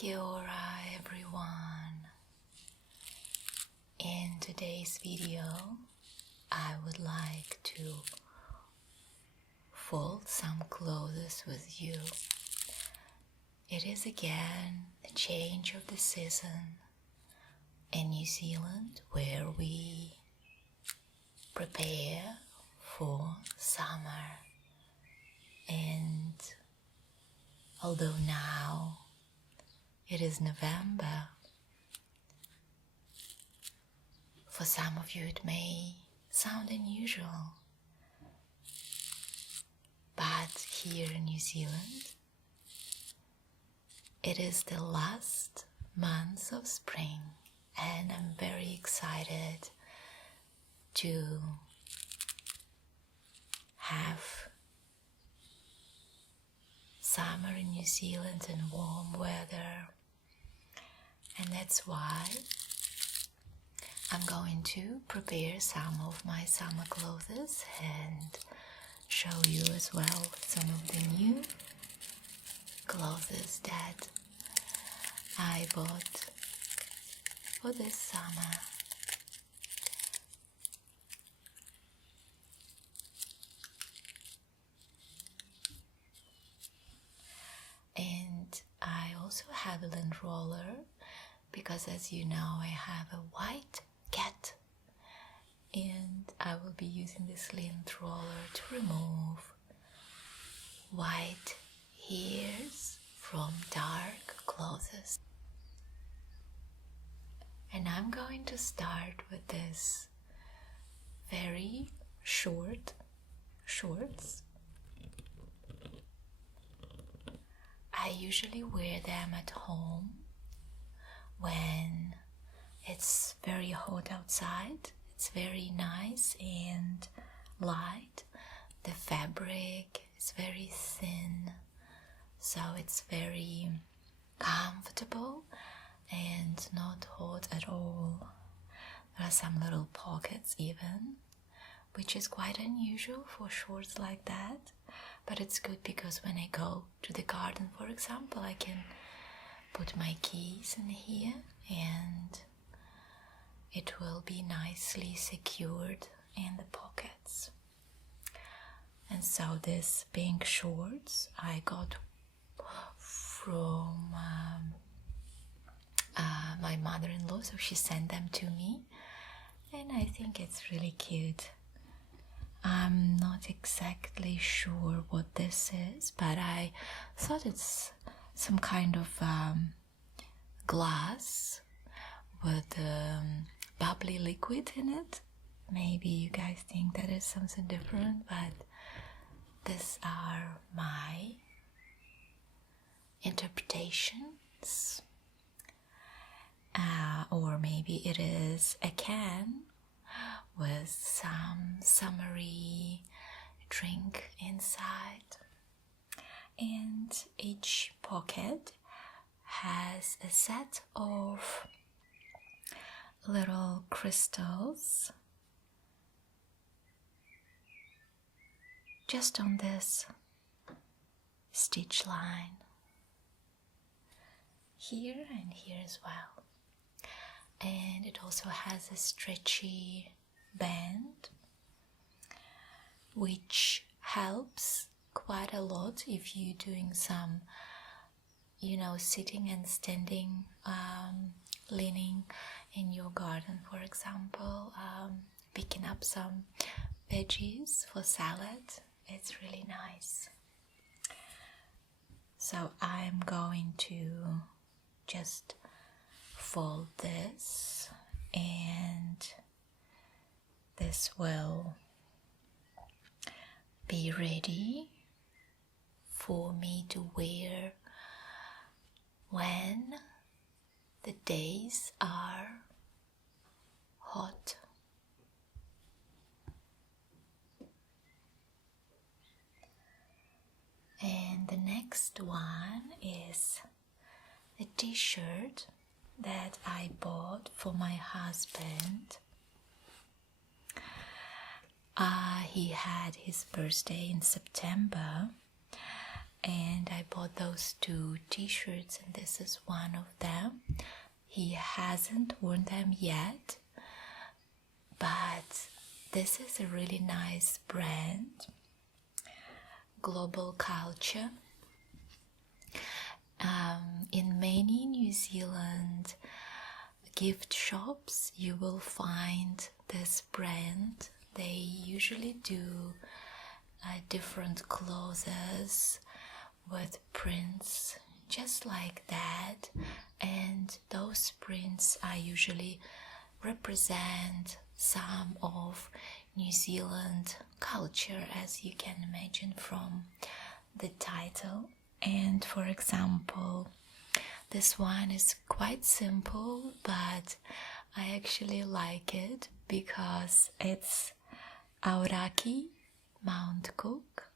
Kia ora everyone. In today's video, I would like to fold some clothes with you. It is again the change of the season in New Zealand where we prepare for summer, and although now it is November, for some of you it may sound unusual, but here in New Zealand it is the last month of spring, and I'm very excited to have summer in New Zealand and warm weather, and that's why I'm going to prepare some of my summer clothes and show you as well some of the new clothes that I bought for this summer. And I also have a lint roller because, as you know, I have a white cat, and I will be using this lint roller to remove white hairs from dark clothes. And I'm going to start with this very short shorts. I usually wear them at home when it's very hot outside. It's very nice and light. The fabric is very thin, so it's very comfortable and not hot at all. There are some little pockets even, which is quite unusual for shorts like that. But it's good because when I go to the garden, for example, I can put my keys in here and it will be nicely secured in the pockets. And so this pink shorts I got from my mother-in-law, so she sent them to me, and I think it's really cute. I'm not exactly sure what this is, but I thought it's some kind of glass with bubbly liquid in it. Maybe you guys think that is something different, but these are my interpretations. Or maybe it is a can with some summery drink inside, and each pocket has a set of little crystals just on this stitch line here and here as well. And it also has a stretchy band, which helps quite a lot if you're doing some, sitting and standing, leaning in your garden, for example, picking up some veggies for salad. It's really nice. So I'm going to just fold this, and this will be ready for me to wear when the days are hot. And the next one is a t-shirt that I bought for my husband. He had his birthday in September, and I bought those 2 t-shirts, and this is one of them. He hasn't worn them yet, but this is a really nice brand, Global Culture. In many New Zealand gift shops, you will find this brand. They usually do different clothes with prints just like that, and those prints are usually represent some of New Zealand culture, as you can imagine from the title. And for example, this one is quite simple, but I actually like it because it's Aoraki Mount Cook,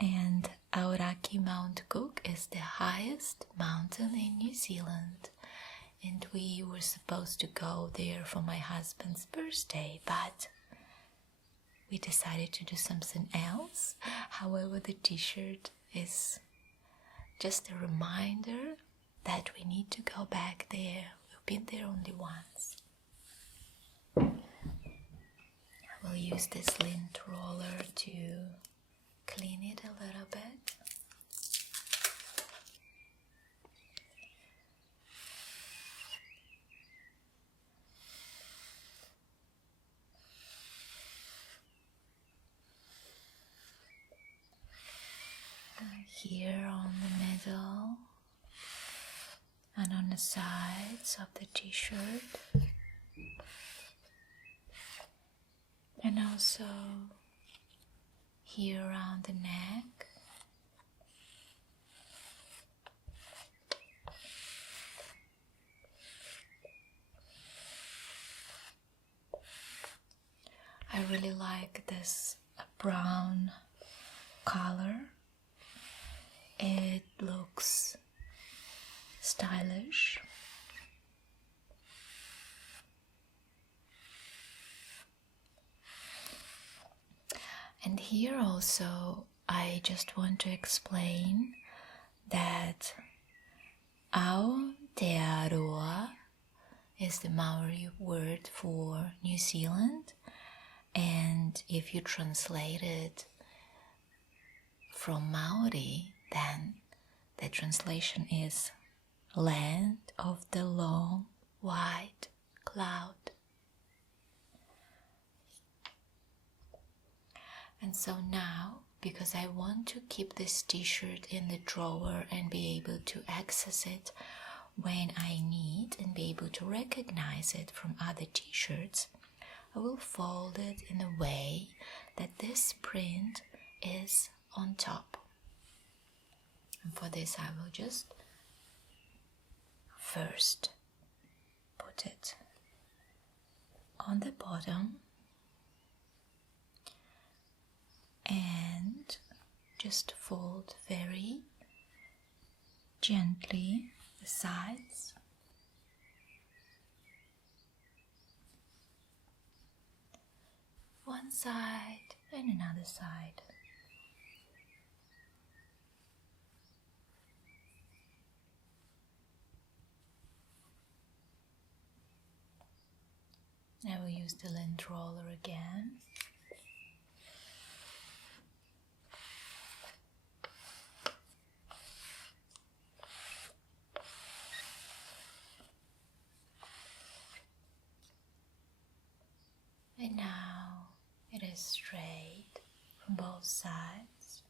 and Aoraki Mount Cook is the highest mountain in New Zealand, and we were supposed to go there for my husband's birthday, but we decided to do something else. However, the t-shirt is just a reminder that we need to go back there. We've been there only once. I will use this lint roller to clean it a little bit. Here on the middle and on the sides of the t-shirt, and also here around the neck. I really like this brown color. It looks stylish. And here also I just want to explain that Aotearoa is the Maori word for New Zealand, and if you translate it from Maori, then the translation is land of the long white cloud. And so now, because I want to keep this t-shirt in the drawer and be able to access it when I need and be able to recognize it from other t-shirts, I will fold it in a way that this print is on top. And for this I will just first put it on the bottom and just fold very gently the sides. One side and another side. I will use the lint roller again. And now it is straight from both sides.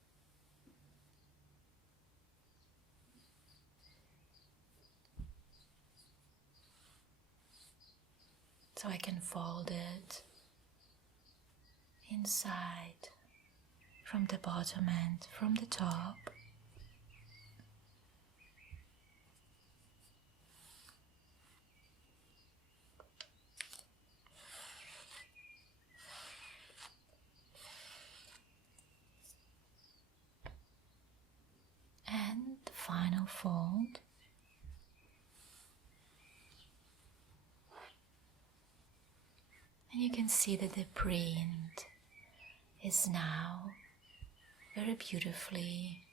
So I can fold it inside from the bottom and from the top. And the final fold. And you can see that the print is now very beautifully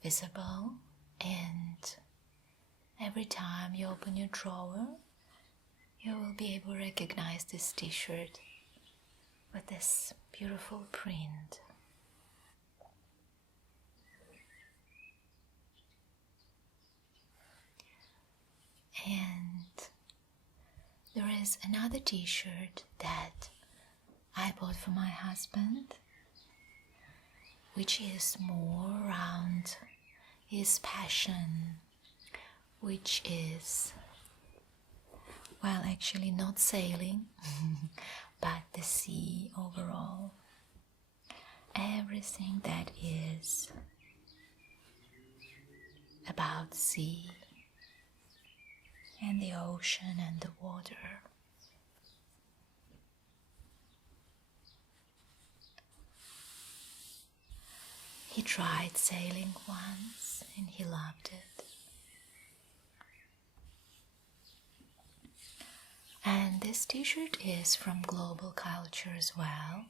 visible, and every time you open your drawer, you will be able to recognize this t-shirt with this beautiful print. And there is another t-shirt that I bought for my husband, which is more around his passion, which is, well, actually not sailing, but the sea overall. Everything that is about sea and the ocean and the water. He tried sailing once and he loved it. And this t-shirt is from Global Culture as well.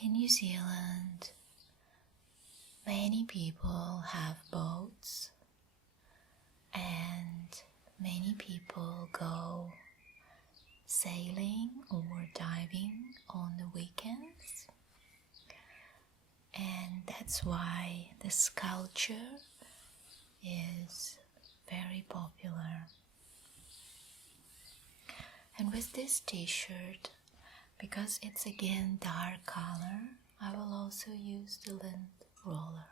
In New Zealand, many people have boats and many people go sailing or diving on the weekends. And that's why this culture is very popular. And with this t-shirt, because it's again dark color, I will also use the lint roller.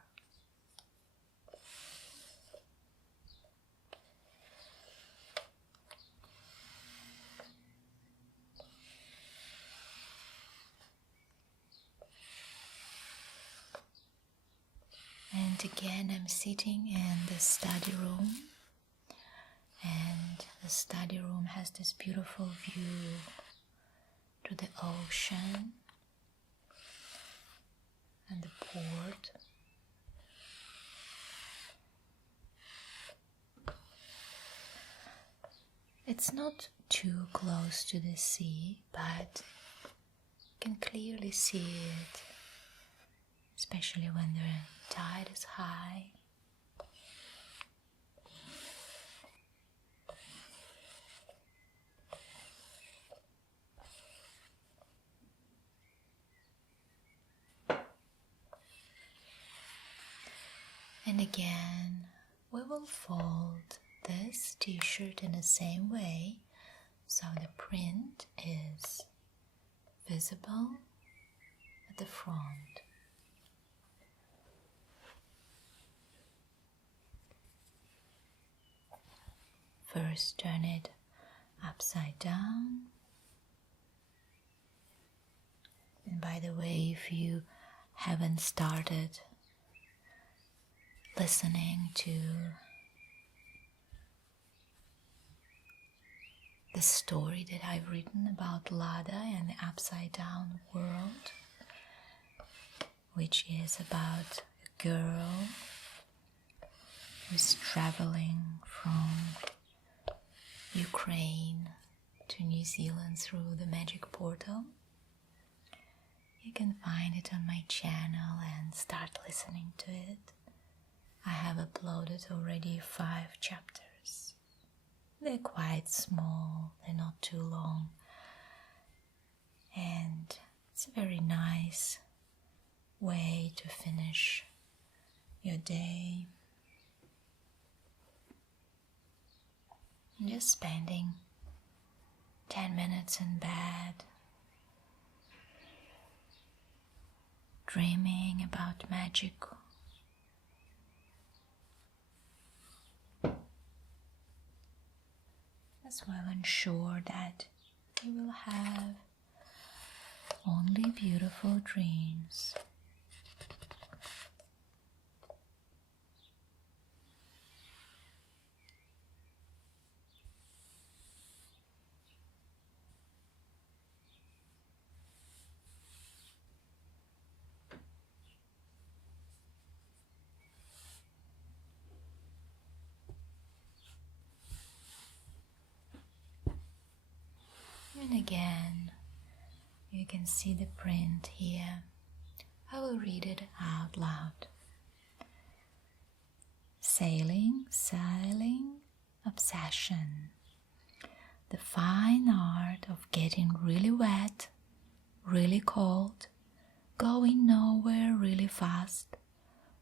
And again, I'm sitting in the study room, and the study room has this beautiful view to the ocean and the port. It's not too close to the sea, but you can clearly see it, especially when the tide is high. And again, we will fold this t-shirt in the same way, so the print is visible at the front. First, turn it upside down. And by the way, if you haven't started listening to the story that I've written about Lada and the upside down world, which is about a girl who's traveling from Ukraine to New Zealand through the magic portal, you can find it on my channel and start listening to it. I have uploaded already 5 chapters. They're quite small, they're not too long, and it's a very nice way to finish your day. Just spending 10 minutes in bed, dreaming about magic. As well, ensure that you will have only beautiful dreams. and again you can see the print here. I will read it out loud. Sailing, sailing, obsession. The fine art of getting really wet, really cold, going nowhere really fast,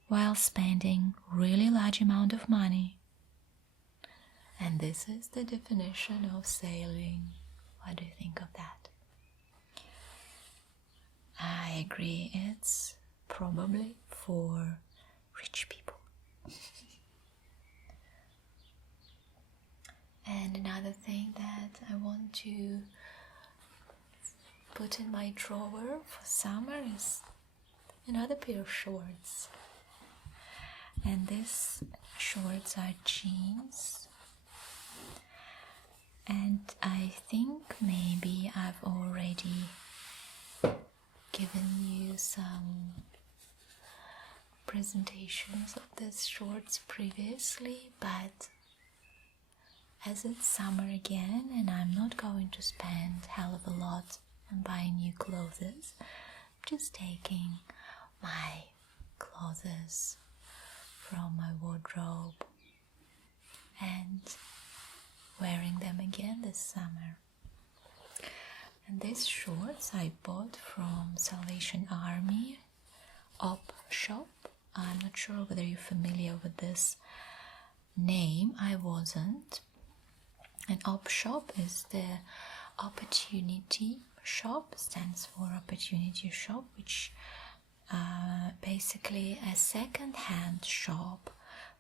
while spending really large amount of money. And this is the definition of sailing. What do you think of that? I agree, it's probably for rich people. And another thing that I want to put in my drawer for summer is another pair of shorts. And these shorts are jeans. And I think maybe I've already given you some presentations of these shorts previously, but as it's summer again and I'm not going to spend hell of a lot on buying new clothes, I'm just taking my clothes from my wardrobe and wearing them again this summer. And these shorts I bought from Salvation Army Op Shop. I'm not sure whether you're familiar with this name. I wasn't. An Op Shop is the Opportunity Shop, stands for Opportunity Shop, which basically a second-hand shop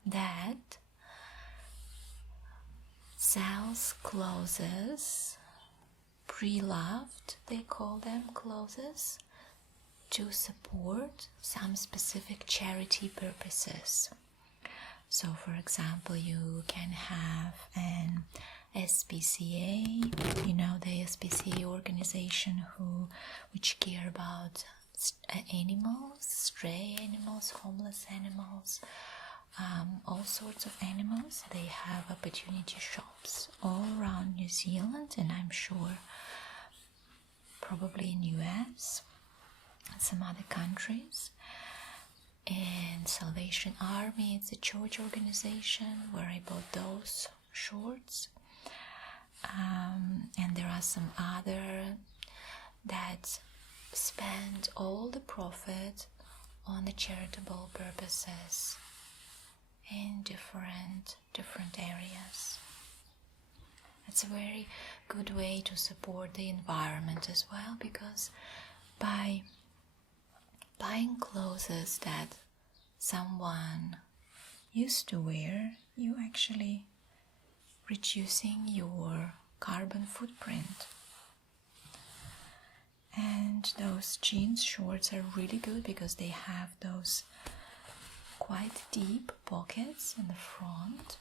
that sells clothes, pre-loved, they call them clothes, to support some specific charity purposes. So, for example, you can have an SPCA, you know, the SPCA organization which care about animals, stray animals, homeless animals, all sorts of animals. They have opportunity shops all around New Zealand, and I'm sure probably in US and some other countries. And Salvation Army, it's a church organization where I bought those shorts. And there are some other that spend all the profit on the charitable purposes in different areas. It's a very good way to support the environment as well, because by buying clothes that someone used to wear, you actually reducing your carbon footprint. And those jeans shorts are really good because they have those quite deep pockets in the front,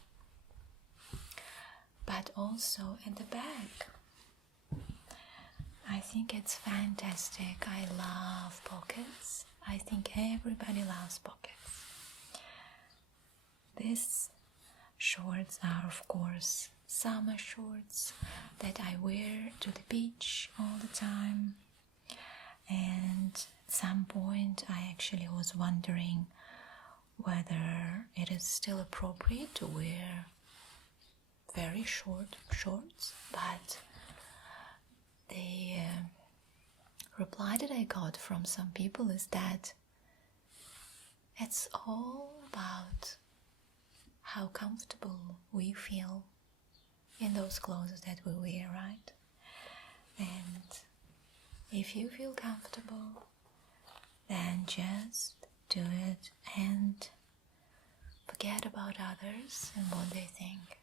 but also at the back. I think it's fantastic. I love pockets. I think everybody loves pockets. These shorts are, of course, summer shorts that I wear to the beach all the time. And at some point I actually was wondering whether it is still appropriate to wear very short shorts, but the reply that I got from some people is that it's all about how comfortable we feel in those clothes that we wear, right? And if you feel comfortable, then just do it and forget about others and what they think.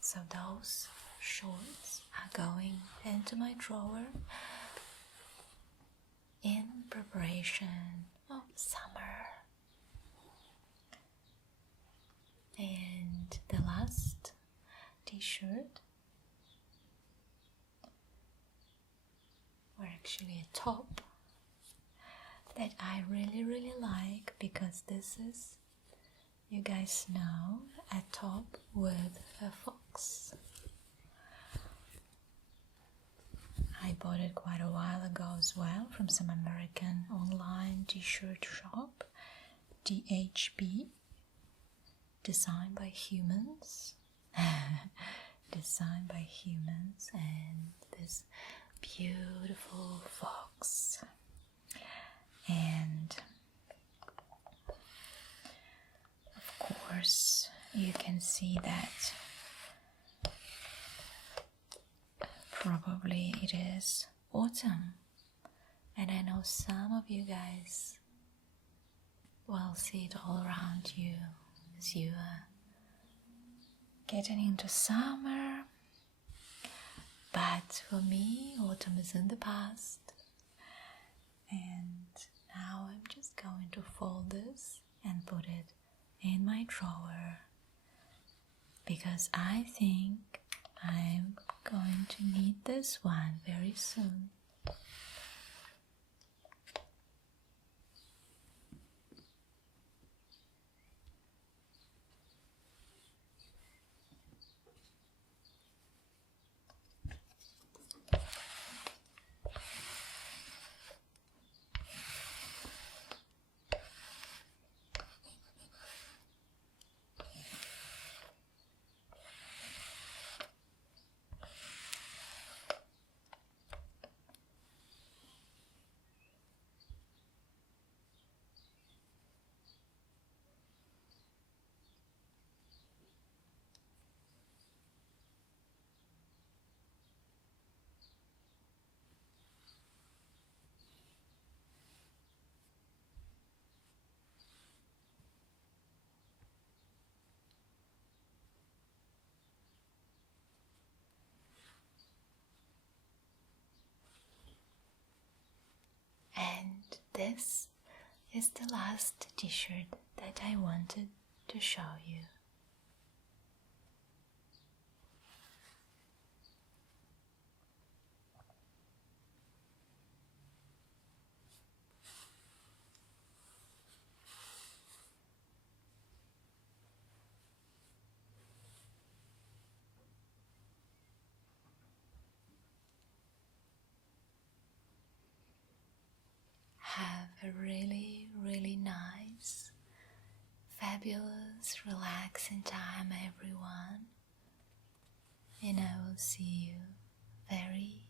So those shorts are going into my drawer in preparation of summer. And the last t-shirt, or actually a top, that I really like, because this is, you guys know, a top with a fox. I bought it quite a while ago as well from some American online t-shirt shop, DHB, designed by humans. Designed by humans, and this beautiful fox. And of course, you can see that probably it is autumn, and I know some of you guys will see it all around you as you are getting into summer. But for me, autumn is in the past, and now I'm just going to fold this and put it in my drawer, because I think I'm going to need this one very soon. And this is the last t-shirt that I wanted to show you. Have a really, really nice, fabulous, relaxing time, everyone. And I will see you very,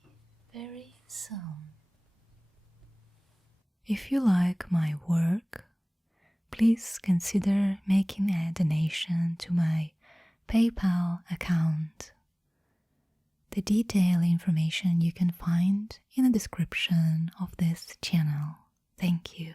very soon. If you like my work, please consider making a donation to my PayPal account. The detailed information you can find in the description of this channel. Thank you.